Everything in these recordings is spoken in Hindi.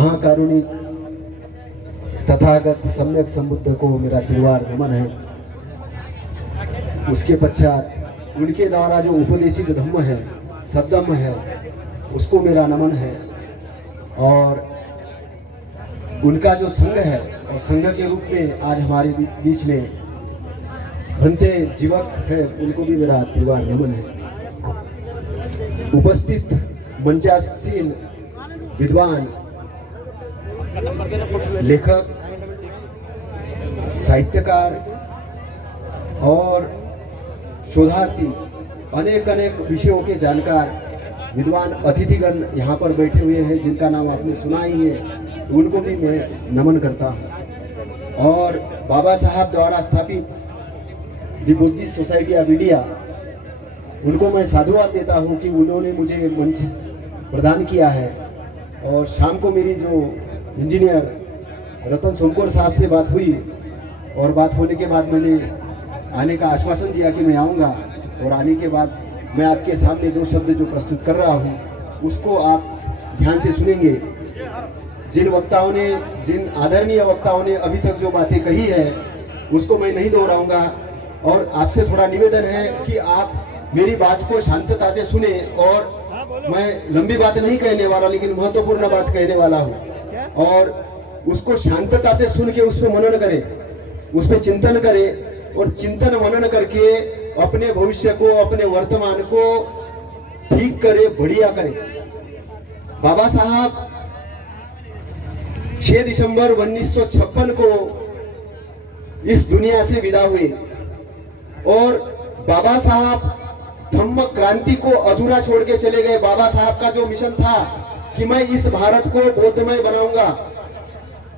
महाकारुणिक तथागत सम्यक संबुद्ध को मेरा तिलवार नमन है। उसके पश्चात उनके द्वारा जो उपदेशित धम्म है, सद्धम्म है, उसको मेरा नमन है। और उनका जो संघ है और संघ के रूप में आज हमारे बीच में बनते जीवक है, उनको भी मेरा तिलवार नमन है। उपस्थित मंचासीन विद्वान, लेखक, साहित्यकार और शोधार्थी, अनेक अनेक विषयों के जानकार विद्वान अतिथिगण यहाँ पर बैठे हुए हैं, जिनका नाम आपने सुना ही है, उनको भी मैं नमन करता हूँ। और बाबा साहब द्वारा स्थापित दी बुद्धिस्ट सोसाइटी ऑफ इंडिया, उनको मैं साधुवाद देता हूँ कि उन्होंने मुझे मंच प्रदान किया है। और शाम को मेरी जो इंजीनियर रतन सोमकोर साहब से बात हुई और बात होने के बाद मैंने आने का आश्वासन दिया कि मैं आऊँगा। और आने के बाद मैं आपके सामने दो शब्द जो प्रस्तुत कर रहा हूँ उसको आप ध्यान से सुनेंगे। जिन वक्ताओं ने, जिन आदरणीय वक्ताओं ने अभी तक जो बातें कही है उसको मैं नहीं दोहराऊंगा। और आपसे थोड़ा निवेदन है कि आप मेरी बात को शांतता से सुने। और मैं लंबी बात नहीं कहने वाला, लेकिन महत्वपूर्ण बात कहने वाला हूँ। और उसको शांतता से सुन के उस पर मनन करें, उस पर चिंतन करें और चिंतन मनन करके अपने भविष्य को, अपने वर्तमान को ठीक करे, बढ़िया करे। बाबा साहब 6 दिसंबर 1956 को इस दुनिया से विदा हुए। और बाबा साहब धम्म क्रांति को अधूरा छोड़ के चले गए। बाबा साहब का जो मिशन था कि मैं इस भारत को बौद्धमय बनाऊंगा,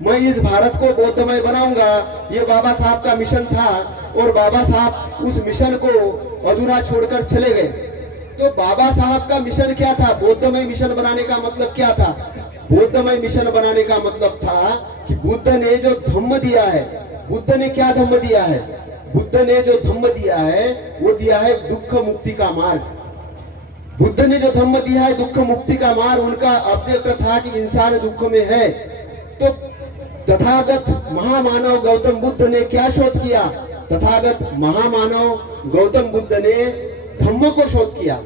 मैं इस भारत को बौद्धमय बनाऊंगा, ये बाबा साहब का मिशन था। और बाबा साहब उस मिशन को अधूरा छोड़कर चले गए। तो बाबा साहब का मिशन क्या था? बौद्धमय मिशन बनाने का मतलब क्या था? बौद्धमय मिशन बनाने का मतलब था कि बुद्ध ने जो धम्म दिया है, बुद्ध ने क्या धम्म दिया है? बुद्ध ने जो धम्म दिया है वो दिया है दुख मुक्ति का मार्ग। बुद्ध ने जो धम्म दिया है दुख मुक्ति का मार्ग, उनका ऑब्जेक्ट था कि इंसान दुख में है। तो तथागत महामानव गौतम बुद्ध ने क्या शोध किया? तथागत महामानव गौतम बुद्ध ने धम्म को शोध किया।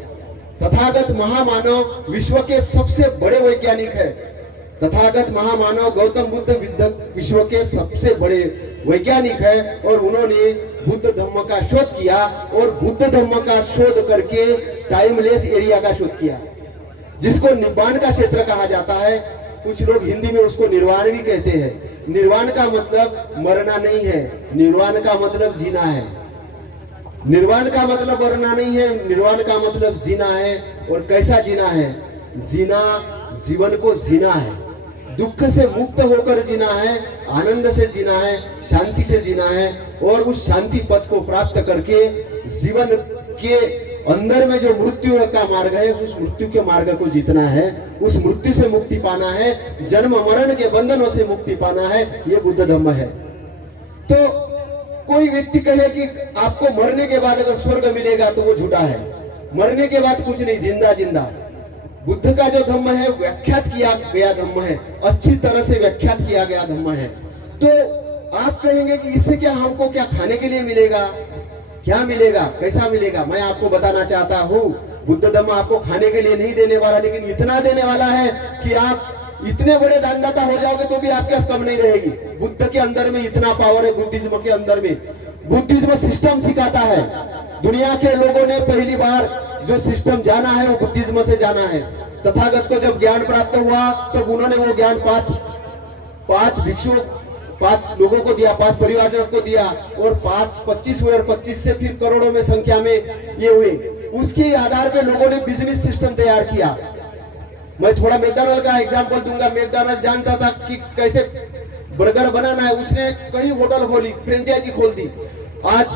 तथागत महामानव विश्व के सबसे बड़े वैज्ञानिक है। तथागत महामानव गौतम बुद्ध विश्व के सबसे बड़े वैज्ञानिक है। और उन्होंने बुद्ध धम्म का शोध किया और बुद्ध धम्म का शोध करके टाइमलेस एरिया का शोध किया, जिसको निब्बान का क्षेत्र कहा जाता है। कुछ लोग हिंदी में उसको निर्वाण भी कहते हैं। निर्वाण का मतलब मरना नहीं है, निर्वाण का मतलब जीना है। निर्वाण का मतलब मरना नहीं है, निर्वाण का मतलब जीना है। और कैसा जीना है? जीना, जीवन को जीना है, दुख से मुक्त होकर जीना है, आनंद से जीना है, शांति से जीना है। और उस शांति पद को प्राप्त करके जीवन के अंदर में जो मृत्यु का मार्ग है, उस मृत्यु के मार्ग को जीतना है, उस मृत्यु से मुक्ति पाना है, जन्म मरण के बंधनों से मुक्ति पाना है। ये बुद्ध धम्म है। तो कोई व्यक्ति कहे कि आपको मरने के बाद अगर स्वर्ग मिलेगा तो वो झूठा है। मरने के बाद कुछ नहीं, जिंदा जिंदा। बुद्ध का जो धम्म है व्याख्यात किया गया धम्म है, अच्छी तरह से व्याख्यात किया गया धम्म है। तो आप कहेंगे कि इससे क्या हमको क्या खाने के लिए मिलेगा? क्या मिलेगा, कैसा मिलेगा? मैं आपको बताना चाहता हूँ, बुद्ध धम्म आपको खाने के लिए नहीं देने वाला, लेकिन इतना देने वाला है कि आप इतने बड़े दानदाता हो जाओगे तो भी आपके पास कम नहीं रहेगी। बुद्ध के अंदर में इतना पावर है, बुद्धिज्म के अंदर में। बुद्धिज्म सिस्टम सिखाता है। दुनिया के लोगों ने पहली बार जो सिस्टम जाना है वो बुद्धिज्म से जाना है। तथागत को जब ज्ञान प्राप्त हुआ तो उन्होंने वो ज्ञान पांच भिक्षु, 5 लोगों को दिया, 5 परिवारजनों को दिया। और 25 हुए और 25 से फिर करोड़ों में संख्या में ये हुए। उसके आधार पे लोगों ने बिजनेस सिस्टम तैयार किया। मैं थोड़ा मैकडॉनल्ड का एग्जांपल दूंगा। मैकडॉनल्ड जानता था कि कैसे बर्गर बनाना है, उसने कई होटल खोली, फ्रेंचाइजी खोल दी। आज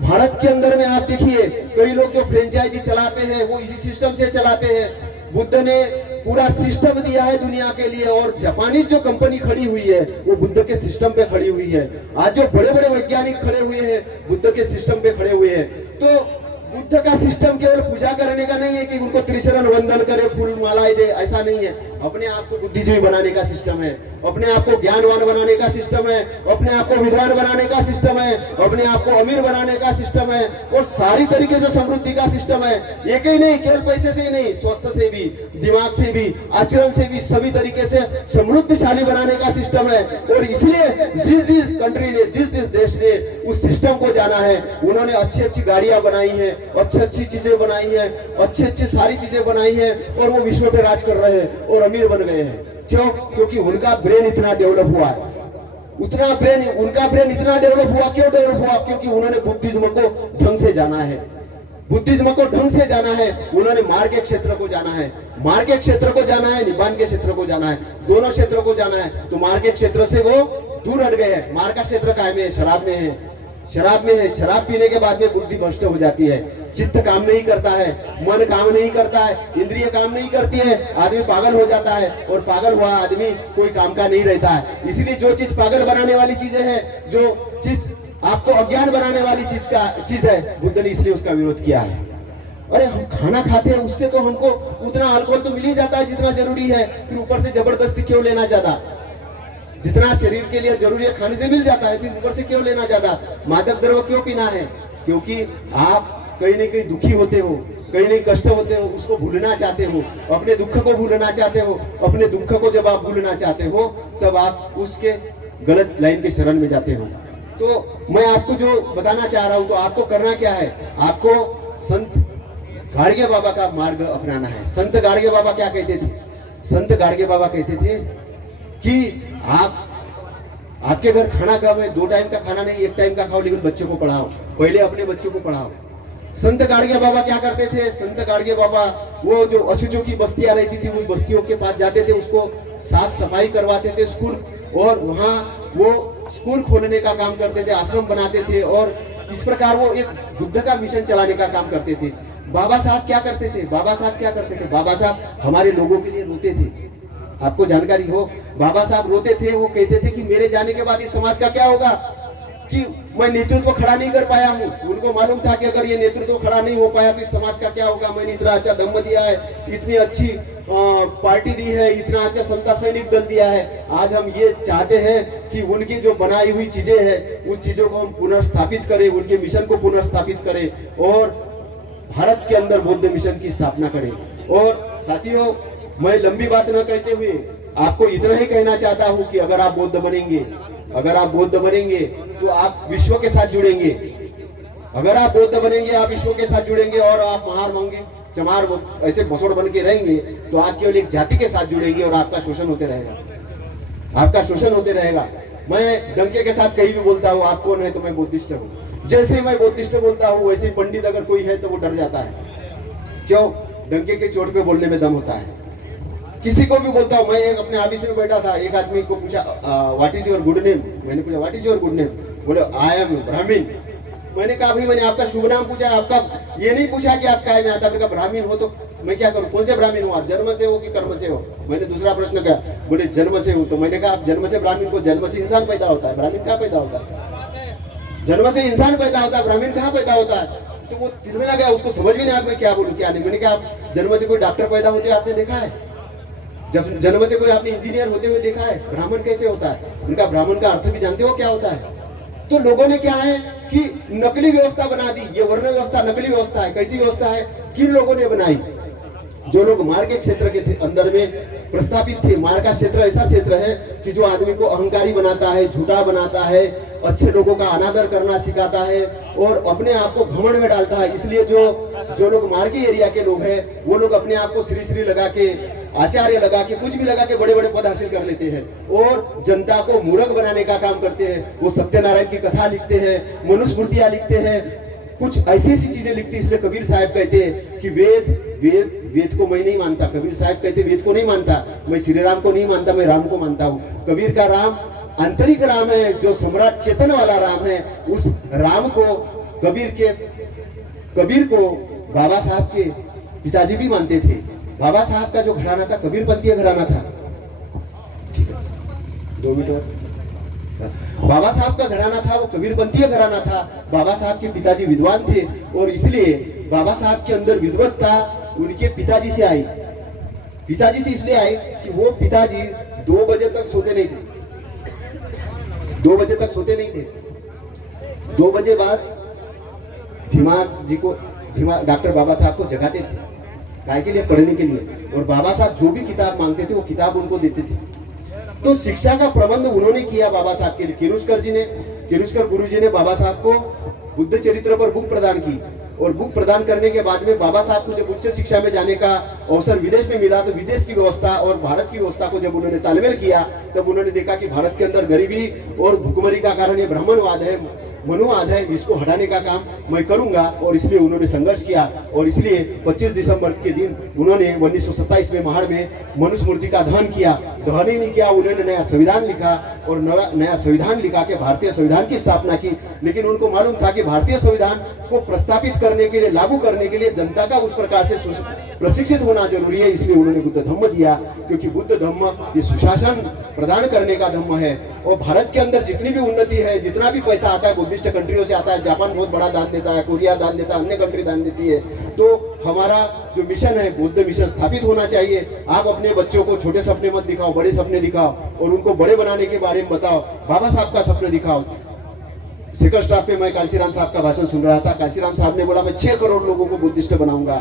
भारत के अंदर में आप देखिए, कई लोग जो फ्रेंचाइजी चलाते हैं वो इसी सिस्टम से चलाते हैं। बुद्ध ने पूरा सिस्टम दिया है दुनिया के लिए। और जापानीज जो कंपनी खड़ी हुई है वो बुद्ध के सिस्टम पे खड़ी हुई है। आज जो बड़े बड़े वैज्ञानिक खड़े हुए हैं बुद्ध के सिस्टम पे खड़े हुए हैं। तो बुद्ध का सिस्टम केवल पूजा करने का नहीं है कि उनको त्रिशरण वंदन करे, फूल मालाएं दे, ऐसा नहीं है। अपने आप को बुद्धिजीवी बनाने का सिस्टम है, अपने आप को ज्ञानवान बनाने का सिस्टम है, अपने आप को विद्वान बनाने का सिस्टम है, अपने आप को अमीर बनाने का सिस्टम है, और सारी तरीके से समृद्धि का सिस्टम है। एक ही नहीं, केवल पैसे से ही नहीं, स्वस्थ से भी, दिमाग से भी, आचरण से भी, सभी तरीके से समृद्धशाली बनाने का सिस्टम है। और इसलिए जिस जिस कंट्री ने, जिस जिस देश ने उस सिस्टम को जाना है, उन्होंने अच्छी अच्छी गाड़ियां बनाई है, अच्छी अच्छी चीजें बनाई है, अच्छी अच्छी सारी चीजें बनाई है, और वो विश्व पे राज कर रहे हैं और अमीर बन गए हैं। क्यों? क्योंकि उनका ब्रेन इतना डेवलप हुआ है, उनका ब्रेन इतना डेवलप हुआ। क्यों डेवलप हुआ? क्योंकि उन्होंने बुद्धिज्म को ढंग से जाना है, बुद्धिज्म को ढंग से जाना है। उन्होंने मार्ग के क्षेत्र को जाना है, मार्ग के क्षेत्र को जाना है, निब्बान के क्षेत्र को जाना है, दोनों क्षेत्रों को जाना है। तो मार्ग के क्षेत्र से वो दूर हट गए हैं। मार्ग का क्षेत्र काय में है? शराब में है, शराब में है। शराब पीने के बाद में बुद्धि भ्रष्ट हो जाती है, चित्त काम नहीं करता है, मन काम नहीं करता है, इंद्रिय काम नहीं करती है, आदमी पागल हो जाता है, और पागल हुआ आदमी कोई काम का नहीं रहता है। इसलिए जो चीज पागल बनाने वाली चीजें हैं, जो चीज आपको अज्ञान बनाने वाली चीज है, बुद्ध ने इसलिए उसका विरोध किया है। अरे हम खाना खाते हैं, उससे तो हमको उतना अल्कोहल तो मिल ही जाता है जितना जरूरी है, फिर ऊपर से जबरदस्ती क्यों लेना ज्यादा? जितना शरीर के लिए जरूरी है खाने से मिल जाता है, फिर ऊपर से क्यों लेना ज्यादा? मादक द्रव्य क्यों पीना है? क्योंकि आप कहीं न कहीं दुखी होते हो, कहीं नहीं कष्ट होते हो, उसको भूलना चाहते हो, अपने दुख को भूलना चाहते हो। अपने दुख को जब आप भूलना चाहते हो, तब आप उसके गलत लाइन के शरण में जाते हो। तो मैं आपको जो बताना चाह रहा हूं, तो आपको करना क्या है? आपको संत गाडगे बाबा का मार्ग अपनाना है। संत गाडगे बाबा क्या कहते थे? संत गाडगे बाबा कहते थे कि आपके घर खाना कब है? 2 टाइम का खाना नहीं, 1 टाइम का खाओ, लेकिन बच्चों को पढ़ाओ, पहले अपने बच्चों को पढ़ाओ। संत गाडगे बाबा क्या करते थे? संत गाडगे बाबा वो जो अछूचों की बस्तियां रहती थी, उस बस्तियों के पास जाते थे, उसको साफ सफाई करवाते थे, स्कूल, और वहां वो स्कूल खोलने का काम करते थे, आश्रम बनाते थे, और इस प्रकार वो एक बुद्ध का मिशन चलाने का काम करते थे। बाबा साहब क्या करते थे? बाबा साहब हमारे लोगों के लिए रोते थे। आपको जानकारी हो, बाबा साहब रोते थे, वो कहते थे कि मेरे जाने के बाद इस समाज का क्या होगा, कि मैं नेतृत्व खड़ा नहीं कर पाया हूँ। उनको मालूम था कि अगर ये नेतृत्व खड़ा नहीं हो पाया तो इस समाज का क्या होगा। मैंने इतना अच्छा दम दिया है, इतनी अच्छी पार्टी दी है, इतना अच्छा समता सैनिक दल दिया है। आज हम ये चाहते हैं कि उनकी जो बनाई हुई चीजें हैं, उस चीजों को हम पुनर्स्थापित करें, उनके मिशन को पुनर्स्थापित करें, और भारत के अंदर बौद्ध मिशन की स्थापना करें। और साथियों, मैं लंबी बात न कहते हुए आपको इतना ही कहना चाहता हूं कि अगर आप बौद्ध बनेंगे तो आप विश्व के साथ जुड़ेंगे। अगर आप बौद्ध बनेंगे, आप विश्व के साथ जुड़ेंगे, और आप महार मांगे चमार ऐसे भसोड़ बन के रहेंगे, तो आप केवल एक जाति के साथ जुड़ेंगे, और आपका शोषण होते रहेगा। मैं डंके के साथ कहीं भी बोलता हूँ, आप कौन है? तो मैं बुद्धिस्ट हूँ। जैसे ही मैं बुद्धिस्ट बोलता हूँ, वैसे ही पंडित अगर कोई है तो वो डर जाता है। क्यों? डंके के चोट पे बोलने में दम होता है। किसी को भी बोलता हूँ, मैं एक अपने ऑफिस में बैठा था, एक आदमी को पूछा what is your good name? मैंने पूछा what is your good name? बोले आई एम ब्राह्मीण। मैंने कहा भाई, मैंने आपका शुभ नाम पूछा, आपका ये नहीं पूछा कि आप काय में आता। मैंने कहा ब्राह्मीण हो तो मैं क्या करूं? कौन से ब्राह्मीण हो आप? जन्म से हो कि कर्म से हो? मैंने दूसरा प्रश्न किया, बोले जन्म से हूं। तो मैंने कहा आप जन्म से ब्राह्मीण को, जन्म से इंसान पैदा होता है, ब्राह्मीण कहाँ पैदा होता है? जन्म से इंसान पैदा होता है, ब्राह्मीण कहाँ पैदा होता है? तो वो तिलमिला गया, उसको समझ में नहीं आया मैं क्या बोलूं क्या नहीं। मैंने कहा आप जन्म से कोई डॉक्टर पैदा होते आपने देखा है? जब जन्म से कोई आपने इंजीनियर होते हुए देखा है? ब्राह्मण कैसे होता है? उनका ब्राह्मण का अर्थ भी जानते हो क्या होता है? तो लोगों ने क्या है कि नकली व्यवस्था बना दी। ये वर्ण व्यवस्था नकली व्यवस्था है। कैसी व्यवस्था है? किन लोगों ने बनाई? जो लोग मार्ग के क्षेत्र के अंदर में प्रस्थापित थे। मार्ग का क्षेत्र ऐसा क्षेत्र है कि जो आदमी को अहंकारी बनाता है, झूठा बनाता है, अच्छे लोगों का अनादर करना सिखाता है, और अपने आप को घमंड में डालता है। इसलिए जो लोग मार्गी एरिया के लोग हैं, वो लोग अपने आप को श्री लगा के, आचार्य लगा के, कुछ भी लगा के बड़े बड़े पद हासिल कर लेते हैं, और जनता को मूर्ख बनाने का काम करते हैं। वो सत्यनारायण की कथा लिखते हैं, मनुस्मृतियां लिखते हैं, कुछ ऐसी ऐसी चीजें लिखते हैं। इसलिए कबीर साहब कहते हैं कि वेद को मैं नहीं मानता। कबीर साहब कहते वेद को नहीं मानता, मैं श्री राम को नहीं मानता, मैं राम को मानता हूँ। कबीर का राम आंतरिक राम है, जो सम्राट चेतन वाला राम है। उस राम को कबीर को बाबा साहब के पिताजी भी मानते थे। बाबा साहब का जो घराना था कबीरपंथी घराना था। 2 मिनट और। बाबा साहब का घराना था वो कबीरपंथी घराना था। बाबा साहब के पिताजी विद्वान थे, और इसलिए बाबा साहब के अंदर विद्वत्ता उनके पिताजी से आई। पिताजी से इसलिए आई कि वो पिताजी 2 बजे तक सोते नहीं थे, 2 बजे तक सोते नहीं थे। 2 बजे बाद भीमा डॉक्टर बाबा साहब को जगाते थे, काय के लिए? पढ़ने के लिए। और बाबा साहब जो भी किताब मांगते थे वो किताब उनको देते थे। तो शिक्षा का प्रबंध उन्होंने किया बाबा साहब के लिए। किरुष्कर गुरुजी ने बाबा साहब को बुद्ध चरित्र पर बुक प्रदान की, और बुक प्रदान करने के बाद में बाबा साहब को जब उच्च शिक्षा में जाने का अवसर विदेश में मिला, तो विदेश की व्यवस्था और भारत की व्यवस्था को जब उन्होंने तालमेल किया, तब उन्होंने देखा कि भारत के अंदर गरीबी और भुखमरी का कारण ये ब्राह्मणवाद है, मनुवाद है, इसको हटाने का काम मैं करूंगा। और इसलिए उन्होंनने संघर्ष किया, और इसलिए 25 दिसंबर के दिन उन्होंने 1927 में महाड़ में मनुष्य मूर्ति का दहन किया। दहन ही नहीं किया, उन्होंने नया संविधान लिखा, और नया संविधान लिखा के भारतीय संविधान की स्थापना की। लेकिन उनको मालूम था कि भारतीय संविधान को प्रस्तापित करने के लिए, लागू करने के लिए जनता का उस प्रकार से प्रशिक्षित होना जरूरी है। इसलिए उन्होंने बुद्ध धम्म दिया, क्योंकि बुद्ध धम्म ये सुशासन प्रदान करने का धम्म है। और भारत के अंदर जितनी भी उन्नति है, जितना भी पैसा आता है बुद्धिस्ट कंट्रियों से आता है। जापान बहुत बड़ा दान देता है, कोरिया दान देता है, अन्य कंट्री दान देती है। तो हमारा जो मिशन है, बुद्ध मिशन स्थापित होना चाहिए। आप अपने बच्चों को छोटे सपने मत दिखाओ, बड़े सपने दिखाओ, और उनको बड़े बनाने के बारे में बताओ। बाबा साहब का सपना दिखाओ। सेकंड स्टॉप पे मैं कांशीराम साहब का भाषण सुन रहा था। कांशीराम साहब ने बोला मैं 6 करोड़ लोगों को बुद्धिस्ट बनाऊंगा।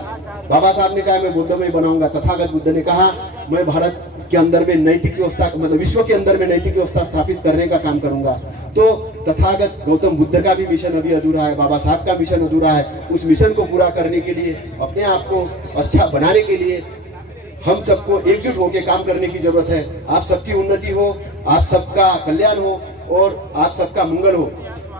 बाबा साहब ने कहा मैं बुद्धमय बनाऊंगा। तथागत बुद्ध ने कहा मैं भारत के अंदर में नैतिक व्यवस्था, मतलब विश्व के अंदर में नैतिक व्यवस्था स्थापित करने का काम करूंगा। तो तथागत गौतम बुद्ध का भी मिशन अभी अधूरा है, बाबा साहब का मिशन अधूरा है। उस मिशन को पूरा करने के लिए, अपने आप को अच्छा बनाने के लिए हम सबको एकजुट होकर काम करने की जरूरत है। आप सबकी उन्नति हो, आप सबका कल्याण हो, और आप सबका मंगल हो।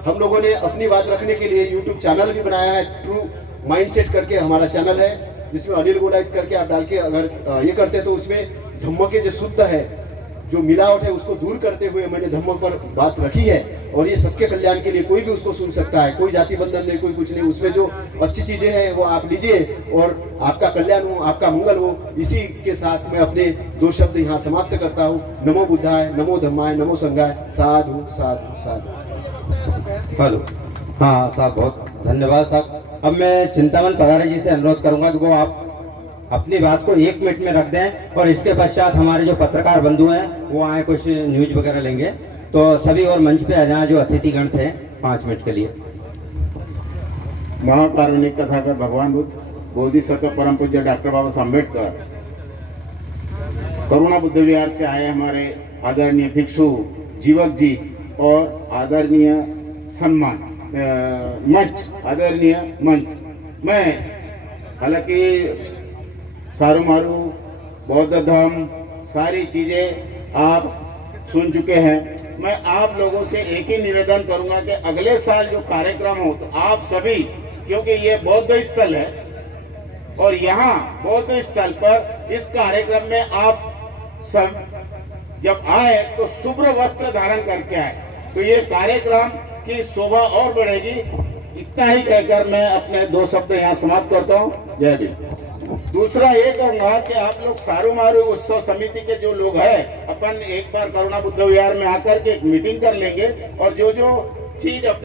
हम लोगों ने अपनी बात रखने के लिए यूट्यूब चैनल भी बनाया है। ट्रू माइंडसेट करके हमारा चैनल है, जिसमें अनिल गोलायत करके आप डाल के अगर ये करते तो उसमें धम्म के जो शुद्ध है, जो मिलावट है, उसको दूर करते हुए मैंने धम्म पर बात रखी है। और ये सबके कल्याण के लिए, कोई भी उसको सुन सकता है, कोई जाति बंधन नहीं, कोई कुछ नहीं। उसमें जो अच्छी चीजें हैं वो आप लीजिए, और आपका कल्याण हो, आपका मंगल हो। इसी के साथ मैं अपने 2 शब्द यहाँ समाप्त करता हूँ। नमो बुद्धाय, नमो धम्माय, नमो संघाय। साधु साधु साधु। हेलो, हाँ साहब, बहुत धन्यवाद साहब। अब मैं चिंतामन पधारे जी से अनुरोध करूंगा कि वो आप अपनी बात को 1 मिनट में रख दें, और इसके पश्चात हमारे जो पत्रकार बंधु हैं वो आए, कुछ न्यूज वगैरह लेंगे। तो सभी और मंच पे आ जाएं जो अतिथिगण थे 5 मिनट के लिए। महाकारुणिक तथागत भगवान बुद्ध, बोधिसत्व परम पूज्य डॉक्टर बाबा साहब अम्बेडकर, करुणा बुद्ध विहार से आए हमारे आदरणीय भिक्षु जीवक जी, और आदरणीय सम्मान मंच, आदरणीय मंच। मैं हालांकि सारू मारू, बौद्ध धर्म, सारी चीज़ें आप सुन चुके हैं। मैं आप लोगों से एक ही निवेदन करूंगा कि अगले साल जो कार्यक्रम हो, तो आप सभी, क्योंकि ये बौद्ध स्थल है, और यहाँ बौद्ध स्थल पर इस कार्यक्रम में आप सब जब आए तो शुभ्र वस्त्र धारण करके आए, तो ये कार्यक्रम की शोभा और बढ़ेगी। इतना ही कहकर मैं अपने 2 शब्द यहाँ समाप्त करता हूँ। जय भीम। दूसरा ये कहूंगा कि आप लोग सारू मारू उत्सव समिति के जो लोग हैं, अपन एक बार करुणा बुद्ध विहार में आकर के एक मीटिंग कर लेंगे, और जो जो चीज अपने